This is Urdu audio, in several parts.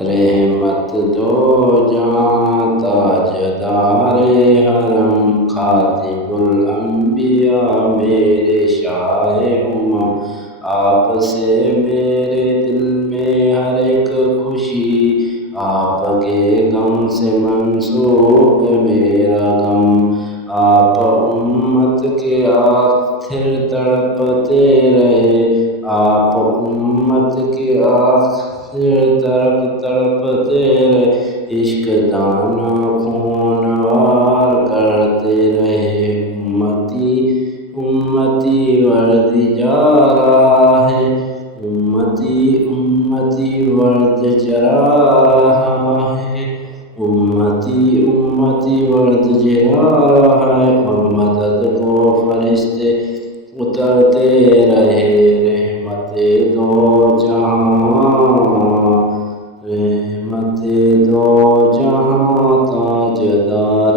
رحمت دو جہاں تاجدار حرم خاتم الانبیاء میرے شاہ امم آپ سے میرے دل میں ہر ایک خوشی آپ کے غم سے منسوب میرا غم آپ امت کے آخر تڑپتے رہے آپ امت کے آخر تڑپتے رہے عشق دانا خونوار کرتے رہے امتی ورد جا رہا ہے امتی ورد جرا رہا ہے امتی ورد جرا رہا ہے اور مدد کو فرشتے اترتے رہے رحمت دو جہاں تاجدار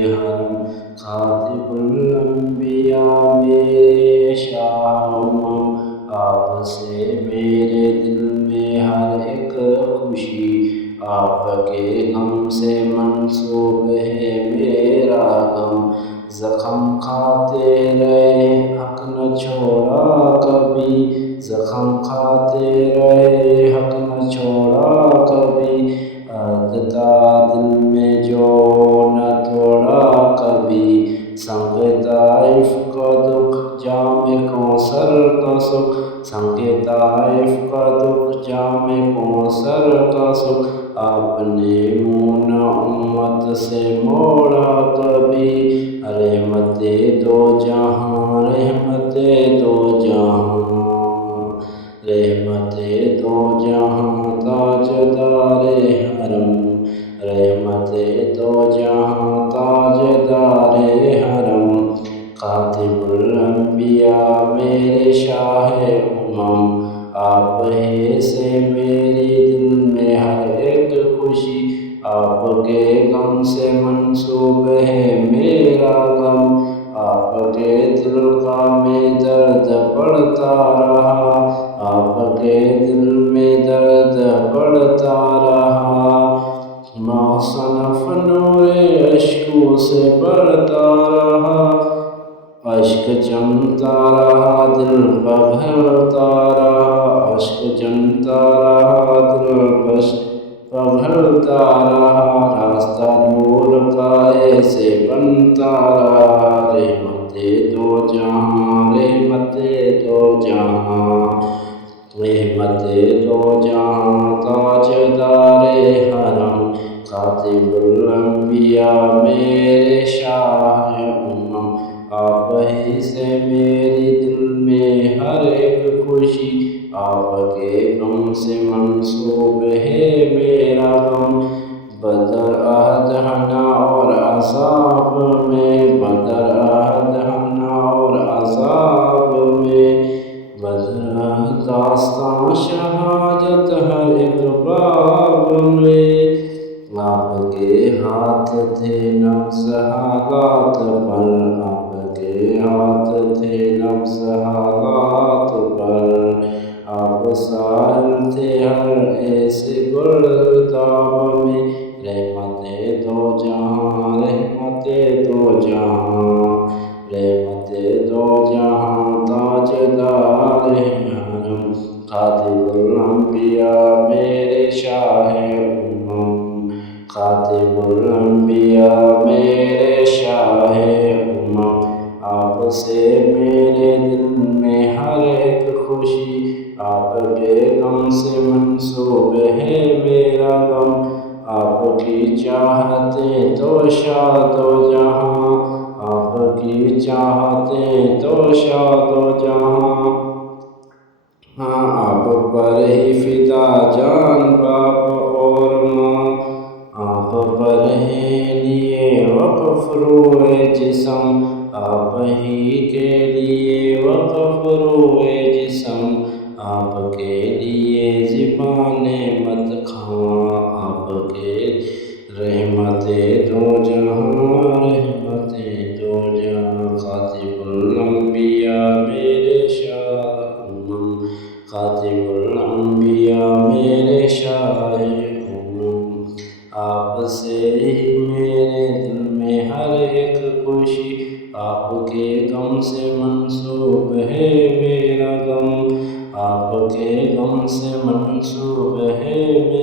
حرم خاتم الانبیاء میرے شاہ امم آپ سے میرے دل میں ہر ایک خوشی آپ کے غم سے منسوب ہے میرا غم زخم کھاتے رہے حق نہ چھوڑا کبھی زخم کھاتے رہے حق نہ چھوڑا کبھی عہد تھا دل میں جو نہ توڑا کبھی سنگ طائف کا دکھ جام کوثر کا سکھ سنگ طائف کا دکھ جام کوثر کا سکھ آپ نے منہ نہ امت سے موڑا کبھی رحمت دو جہاں رحمت دو جہاں رحمت دو جہاں تاجدار حرم رحمت دو جہاں تاجدار حرم خاتم الانبیاء میرے شاہ امم آپ ہی سے میری دل میں ہر ایک خوشی آپ کے غم سے منسوب ہے میرا غم آپ کے دل کا میں درد بڑھتا رہا آپ کے دل میں درد بڑھتا رہا محسن نور اشکوں سے بڑھتا رہا اشک جمتا رہا دل پگھلتا رہا اشک جمتا رہا دل پگھلتا رہا راستہ نور کا ایسے بنتا رہا رحمت دو جہاں رحمت دو جہاں رحمت دو جہاں تاجدار حرم خاتم الانبیاء میرے شاہ امم آپ ہی سے میری دل میں ہر ایک خوشی آپ کے غم سے منسوب ہے میرا غم بدر عہد ہنا اور عذاب میں بدر عہد ہنا اور عذاب میں بدر عہد داستان شہادت ہر ایک باب میں آپ کے ہاتھ تھے نبض حالات پر آپ کے ہاتھ تھے نبض حالات پر آپ سائل تھے ہر ایسے گرداب میں رحمت دو جہاں رحمت دو جہاں رحمت دو جہاں تاجدار حرم خاتم الانبیاء میرے شاہ امم خاتم الانبیاء میرے شاہ امم آپ سے میرے دل میں ہر ایک خوشی آپ کے غم سے منسوب ہے میرا غم آپ کی چاہتیں تو شاد و جہاں آپ کی چاہتیں تو شاد و جہاں ہاں آپ پر ہی فدا جان باپ اور ماں آپ پر ہی لیے وقف روئے جسم آپ ہی کے لیے وقف روئے جسم آپ کے لیے زبانیں مت کھاں آپ کے رحمت دو جہاں رحمت دو جہاں خاتم الانبیاء میرے شاہ امم خاتم الانبیاء میرے شاہ ہی میرے دل میں ہر ایک خوشی، آپ کے غم سے منسوب ہے میرا غم، آپ کے غم سے منسوب ہے